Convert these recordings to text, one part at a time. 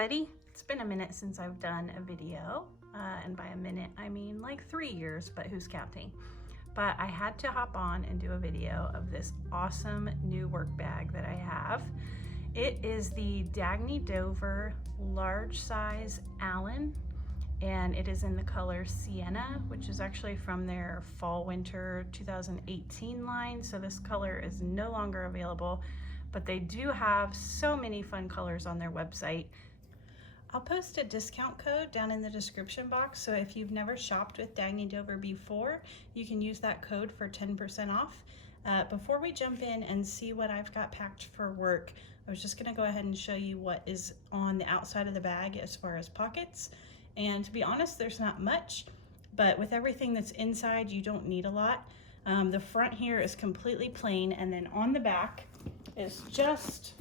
everybody. It's been a minute since I've done a video, and by a minute I mean like 3 years, but who's counting? But I had to hop on and do a video of this awesome new work bag that I have. It is the Dagne Dover large size Allyn, and it is in the color Sienna, which is actually from their fall winter 2018 line. So this color is no longer available, but they do have so many fun colors on their website. I'll post a discount code down in the description box, so if you've never shopped with Dagne Dover before, you can use that code for 10% off. Before we jump in and see what I've got packed for work, I was just gonna go ahead and show you what is on the outside of the bag as far as pockets. And to be honest, there's not much, but with everything that's inside, you don't need a lot. The front here is completely plain, and then on the back is just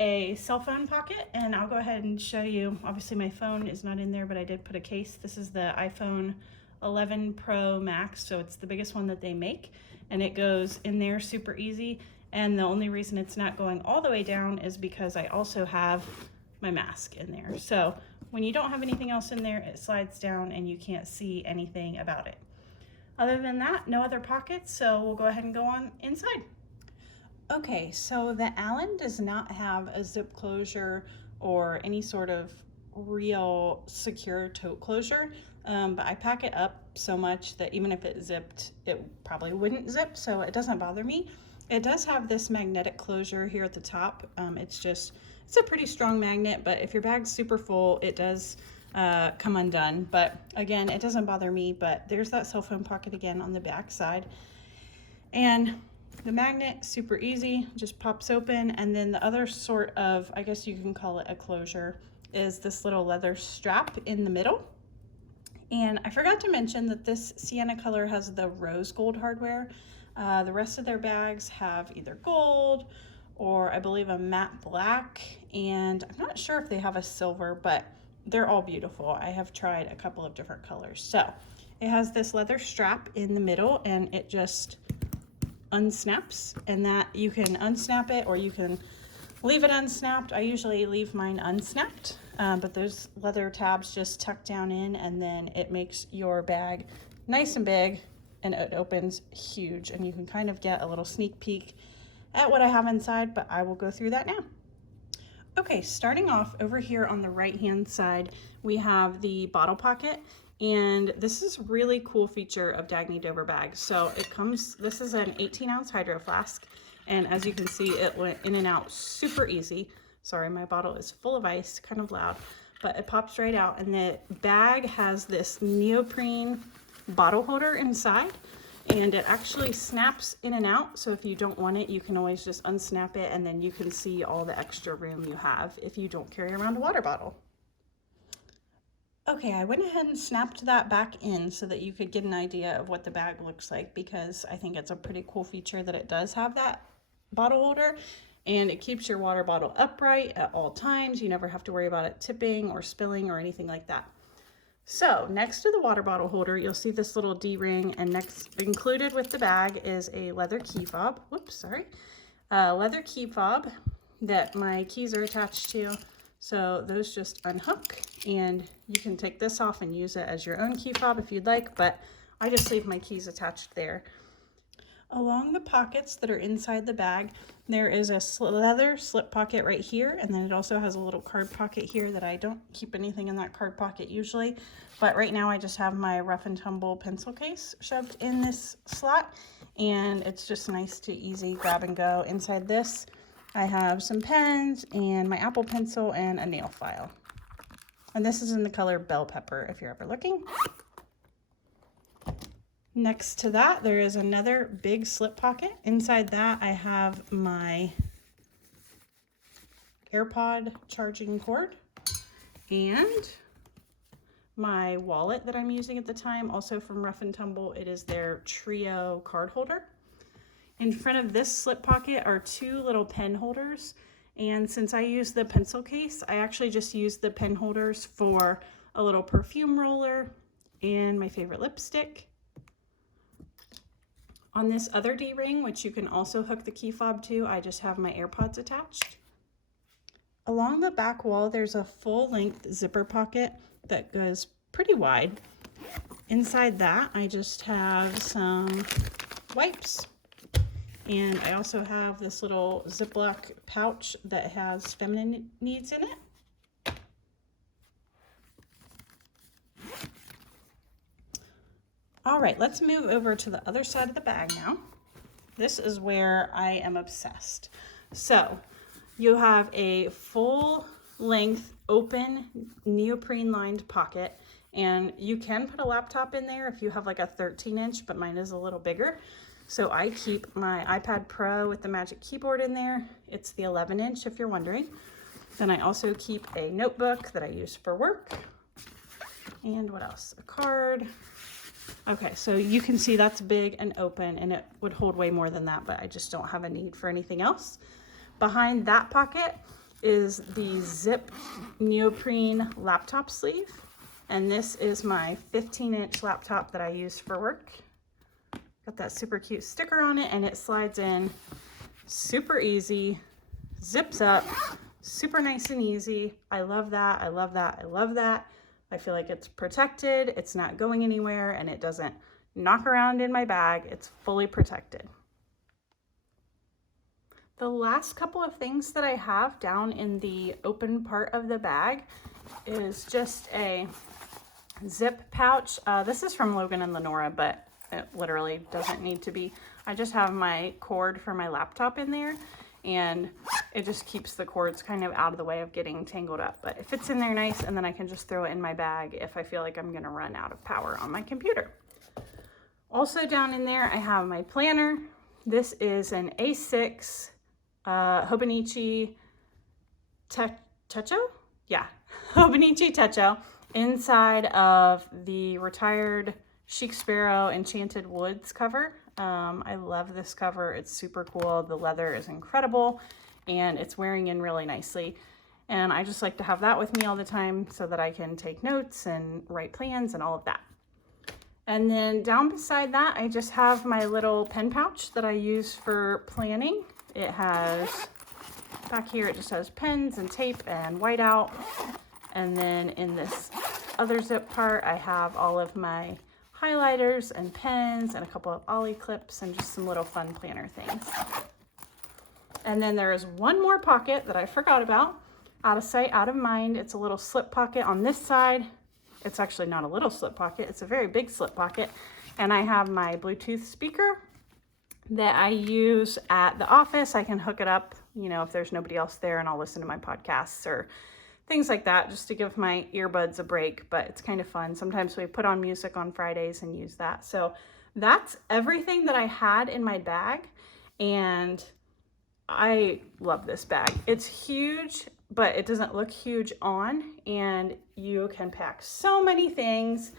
a cell phone pocket, and I'll go ahead and show you. Obviously my phone is not in there, but I did put a case. This is the iPhone 11 Pro Max, so it's the biggest one that they make, and it goes in there super easy. And the only reason it's not going all the way down is because I also have my mask in there. So when you don't have anything else in there, it slides down and you can't see anything about it. Other than that, no other pockets, so we'll go ahead and go on inside. Okay, so the Allyn does not have a zip closure or any sort of real secure tote closure, but I pack it up so much that even if it zipped, it probably wouldn't zip, so it doesn't bother me. It does have this magnetic closure here at the top. It's a pretty strong magnet, but if your bag's super full, it does come undone. But again, it doesn't bother me. But there's that cell phone pocket again on the back side. And the magnet, super easy, just pops open. And then the other sort of, I guess you can call it a closure, is this little leather strap in the middle. And I forgot to mention that this Sienna color has the rose gold hardware. The rest of their bags have either gold or I believe a matte black, and I'm not sure if they have a silver, but they're all beautiful. I have tried a couple of different colors. So it has this leather strap in the middle, and it just unsnaps, and that you can unsnap it or you can leave it unsnapped. I usually leave mine unsnapped, but those leather tabs just tuck down in, and then it makes your bag nice and big, and it opens huge, and you can kind of get a little sneak peek at what I have inside, but I will go through that now. Okay, starting off over here on the right hand side, we have the bottle pocket, and this is a really cool feature of Dagne Dover bags. So it comes, this is an 18-ounce hydro flask, and as you can see, it went in and out super easy. Sorry, my bottle is full of ice, kind of loud, but it pops right out, and the bag has this neoprene bottle holder inside, and it actually snaps in and out. So if you don't want it, you can always just unsnap it, and then you can see all the extra room you have if you don't carry around a water bottle. Okay, I went ahead and snapped that back in so that you could get an idea of what the bag looks like, because I think it's a pretty cool feature that it does have that bottle holder, and it keeps your water bottle upright at all times. You never have to worry about it tipping or spilling or anything like that. So next to the water bottle holder, you'll see this little D-ring, and next included with the bag is a leather key fob. Whoops, sorry. Leather key fob that my keys are attached to. So those just unhook, and you can take this off and use it as your own key fob if you'd like, but I just leave my keys attached there. Along the pockets that are inside the bag, there is a leather slip pocket right here, and then it also has a little card pocket here that I don't keep anything in that card pocket usually, but right now I just have my rough and tumble pencil case shoved in this slot, and it's just nice to easy grab and go. Inside this, I have some pens and my Apple Pencil and a nail file. And this is in the color Bell Pepper if you're ever looking. Next to that, there is another big slip pocket. Inside that, I have my AirPod charging cord and my wallet that I'm using at the time, also from Rough and Tumble. It is their Trio card holder. In front of this slip pocket are two little pen holders, and since I use the pencil case, I actually just use the pen holders for a little perfume roller and my favorite lipstick. On this other D-ring, which you can also hook the key fob to, I just have my AirPods attached. Along the back wall, there's a full-length zipper pocket that goes pretty wide. Inside that, I just have some wipes. And I also have this little Ziploc pouch that has feminine needs in it. All right, let's move over to the other side of the bag now. This is where I am obsessed. So you have a full length open neoprene lined pocket, and you can put a laptop in there if you have like a 13-inch, but mine is a little bigger. So I keep my iPad Pro with the Magic Keyboard in there. It's the 11-inch if you're wondering. Then I also keep a notebook that I use for work. And what else? A card. Okay, so you can see that's big and open, and it would hold way more than that, but I just don't have a need for anything else. Behind that pocket is the zip neoprene laptop sleeve, and this is my 15-inch laptop that I use for work. Got that super cute sticker on it, and it slides in super easy, zips up, super nice and easy. I love that, I love that, I love that. I feel like it's protected, it's not going anywhere, and it doesn't knock around in my bag. It's fully protected. The last couple of things that I have down in the open part of the bag is just a zip pouch. This is from Logan and Lenora, but it literally doesn't need to be. I just have my cord for my laptop in there, and it just keeps the cords kind of out of the way of getting tangled up. But it fits in there nice, and then I can just throw it in my bag if I feel like I'm gonna run out of power on my computer. Also down in there, I have my planner. This is an A6 Hobonichi Techo? Yeah, Hobonichi Techo, inside of the Retired Chic Sparrow Enchanted Woods cover. I love this cover. It's super cool. The leather is incredible, and it's wearing in really nicely. And I just like to have that with me all the time so that I can take notes and write plans and all of that. And then down beside that, I just have my little pen pouch that I use for planning. It has, back here, it just has pens and tape and whiteout. And then in this other zip part, I have all of my highlighters and pens and a couple of ollie clips and just some little fun planner things. And then there is one more pocket that I forgot about. Out of sight, out of mind. It's a little slip pocket on this side. It's actually not a little slip pocket, it's a very big slip pocket. And I have my Bluetooth speaker that I use at the office. I can hook it up, you know, if there's nobody else there, and I'll listen to my podcasts or things like that, just to give my earbuds a break. But it's kind of fun. Sometimes we put on music on Fridays and use that. So that's everything that I had in my bag, and I love this bag. It's huge, but it doesn't look huge on, and you can pack so many things.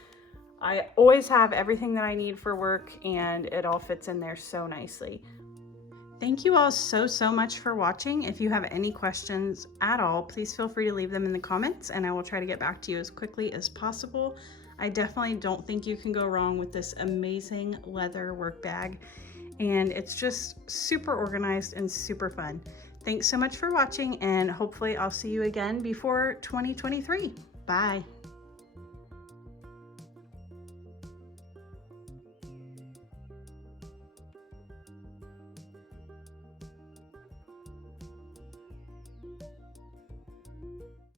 I always have everything that I need for work, and it all fits in there so nicely. Thank you all so much for watching. If you have any questions at all, please feel free to leave them in the comments, and I will try to get back to you as quickly as possible. I definitely don't think you can go wrong with this amazing leather work bag, and it's just super organized and super fun. Thanks so much for watching, and hopefully I'll see you again before 2023. Bye.